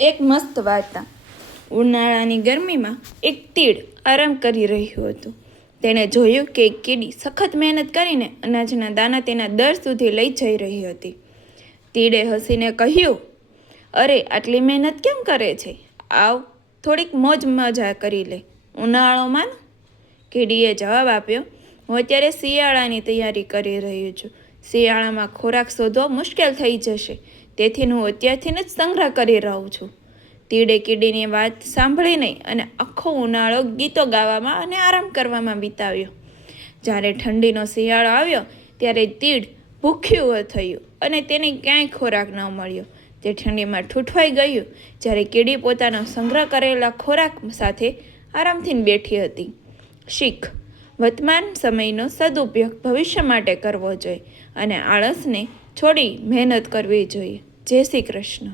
એક મસ્ત વાર્તા ઉનાળાની ગરમીમાં એક તીડ આરામ કરી રહ્યું હતું. તેણે જોયું કે એક કીડી સખત મહેનત કરીને અનાજના દાણા તેના દર સુધી લઈ જઈ રહી હતી. તીડે હસીને કહ્યું, અરે, આટલી મહેનત કેમ કરે છે? આવ, થોડીક મોજ મજા કરી લે. ઉનાળોમાં માન. કીડીએ જવાબ આપ્યો, હું અત્યારે શિયાળાની તૈયારી કરી રહ્યું છું. શિયાળામાં ખોરાક શોધવો મુશ્કેલ થઈ જશે. તેથી હું અત્યારથી જ સંગ્રહ કરી રહું છું. તીડે કીડીની વાત સાંભળી નહીં અને આખો ઉનાળો ગીતો ગાવામાં અને આરામ કરવામાં વિતાવ્યો. જ્યારે ઠંડીનો શિયાળો આવ્યો, ત્યારે તીડ ભૂખ્યું થયું અને તેને ક્યાંય ખોરાક ન મળ્યો. તે ઠંડીમાં ઠૂઠવાઈ ગયું જ્યારે કીડી પોતાનો સંગ્રહ કરેલા ખોરાક સાથે આરામથી બેઠી હતી. શીખ વર્તમાન સમયનો સદુપયોગ ભવિષ્ય માટે કરવો જોઈએ અને આળસને છોડી મહેનત કરવી જોઈએ. જય શ્રી કૃષ્ણ.